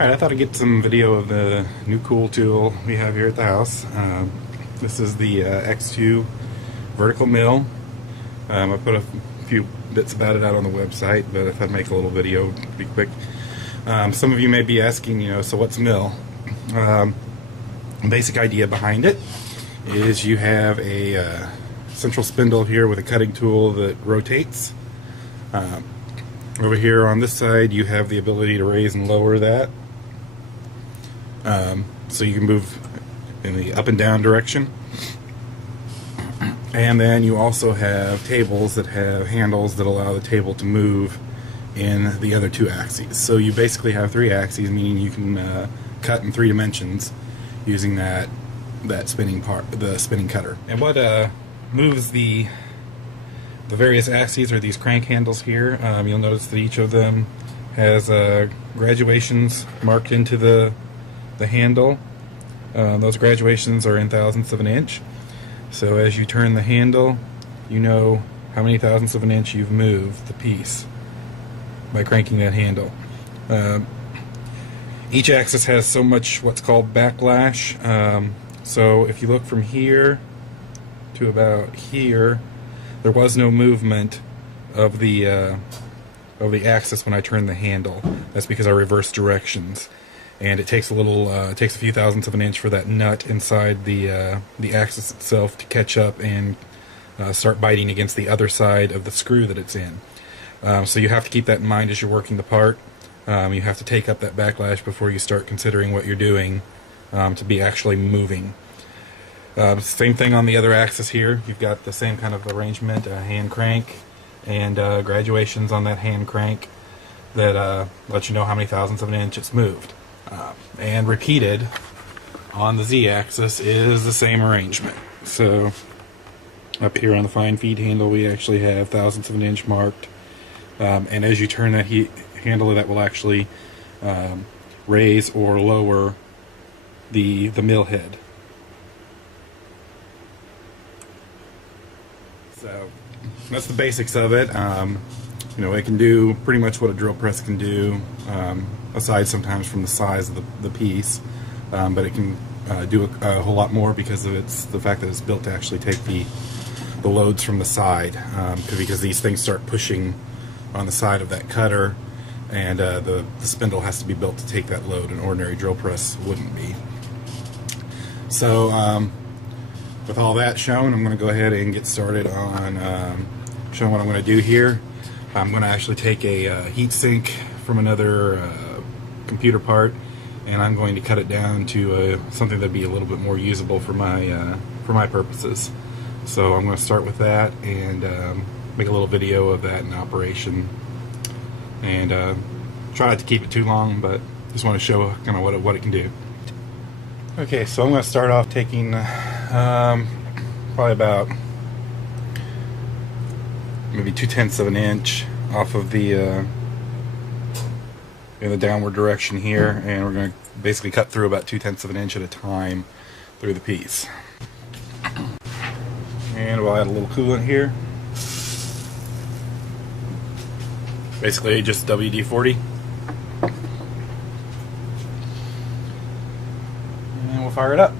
Alright, I thought I'd get some video of the new cool tool we have here at the house. This is the X2 vertical mill. I put a few bits about it out on the website, but I thought I'd make a little video pretty quick. Some of you may be asking, so what's mill? Basic idea behind it is you have a central spindle here with a cutting tool that rotates. Over here on this side you have the ability to raise and lower that. So you can move in the up and down direction. And then you also have tables that have handles that allow the table to move in the other two axes. So you basically have three axes, meaning you can cut in 3 dimensions using that spinning part, the spinning cutter. And what moves the various axes are these crank handles here. You'll notice that each of them has graduations marked into the handle. Those graduations are in thousandths of an inch. So as you turn the handle, you know how many thousandths of an inch you've moved the piece by cranking that handle. Each axis has so much what's called backlash. So if you look from here to about here, there was no movement of the axis when I turned the handle. That's because I reversed directions, and it takes a few thousandths of an inch for that nut inside the axis itself to catch up and start biting against the other side of the screw that it's in. So you have to keep that in mind as you're working the part. You have to take up that backlash before you start considering what you're doing to be actually moving. Same thing on the other axis here. You've got the same kind of arrangement, a hand crank and graduations on that hand crank that let you know how many thousandths of an inch it's moved. And repeated on the Z-axis is the same arrangement. So up here on the fine feed handle we actually have thousandths of an inch marked, and as you turn that handle, that will actually raise or lower the mill head. So that's the basics of it. It can do pretty much what a drill press can do, aside sometimes from the size of the piece, but it can do a whole lot more because of the fact that it's built to actually take the loads from the side, because these things start pushing on the side of that cutter, and the spindle has to be built to take that load. An ordinary drill press wouldn't be. So with all that shown, I'm going to go ahead and get started on showing what I'm going to do here. I'm going to actually take a heat sink from another computer part, and I'm going to cut it down to something that'd be a little bit more usable for my purposes. So I'm going to start with that and make a little video of that in operation, and try not to keep it too long, but just want to show kind of what it can do. Okay, so I'm going to start off taking probably about maybe 2/10 of an inch off of the in the downward direction here, and we're going to basically cut through about 2/10 of an inch at a time through the piece. And we'll add a little coolant here. Basically just WD-40. And we'll fire it up.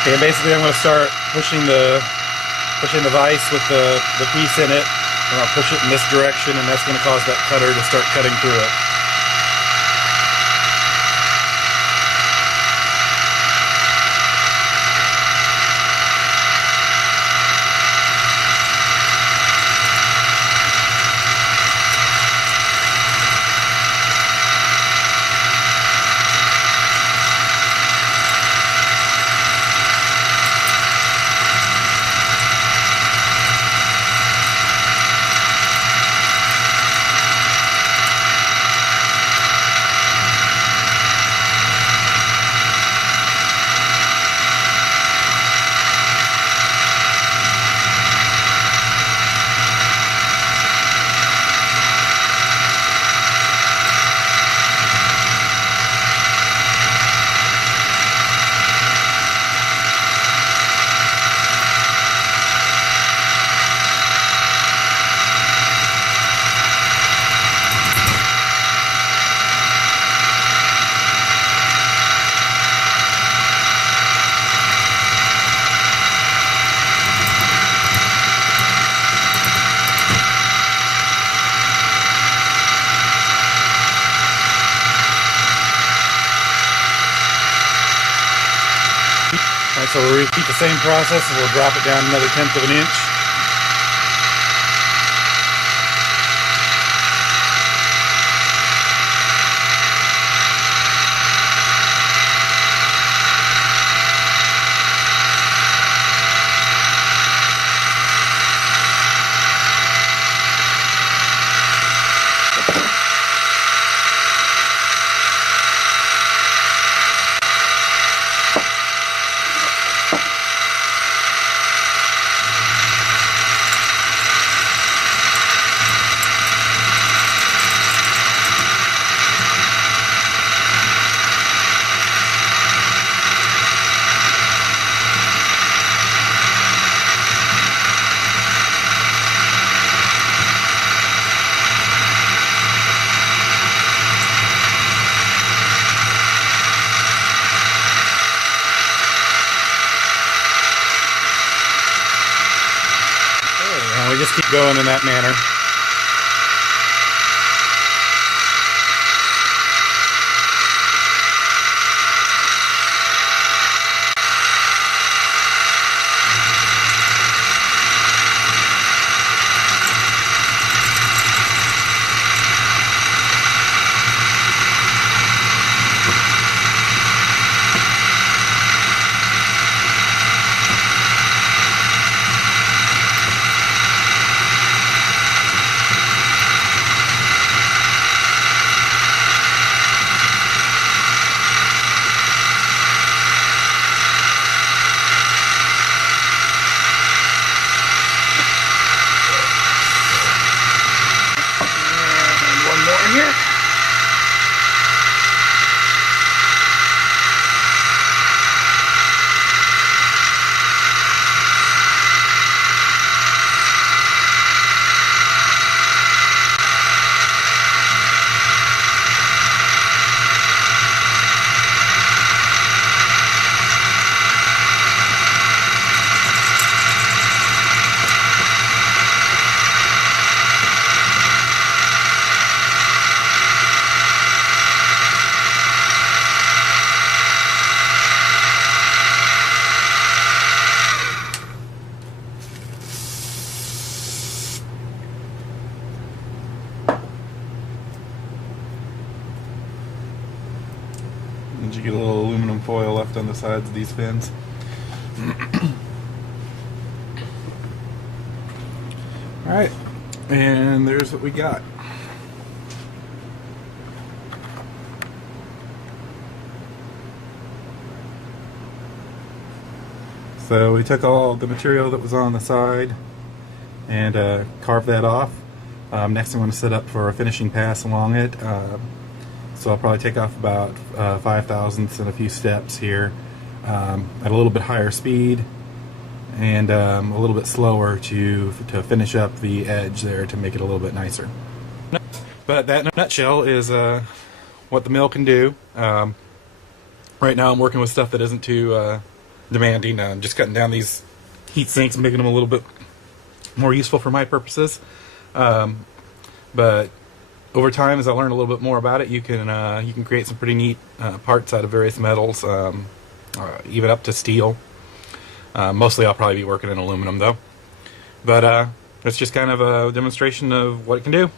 Okay, basically I'm going to start pushing the vise with the piece in it. I'm going to push it in this direction, and that's going to cause that cutter to start cutting through it. Alright, so we'll repeat the same process and we'll drop it down another 1/10 of an inch. We just keep going in that manner. And you get a little aluminum foil left on the sides of these fins. Alright, and there's what we got. So we took all the material that was on the side and carved that off. Next I'm going to set up for a finishing pass along it. So I'll probably take off about 5 thousandths and a few steps here at a little bit higher speed and a little bit slower to finish up the edge there to make it a little bit nicer. But that in a nutshell is what the mill can do. Right now I'm working with stuff that isn't too demanding. I'm just cutting down these heat sinks and making them a little bit more useful for my purposes. But over time, as I learn a little bit more about it, you can create some pretty neat parts out of various metals, even up to steel. Mostly I'll probably be working in aluminum though. But it's just kind of a demonstration of what it can do.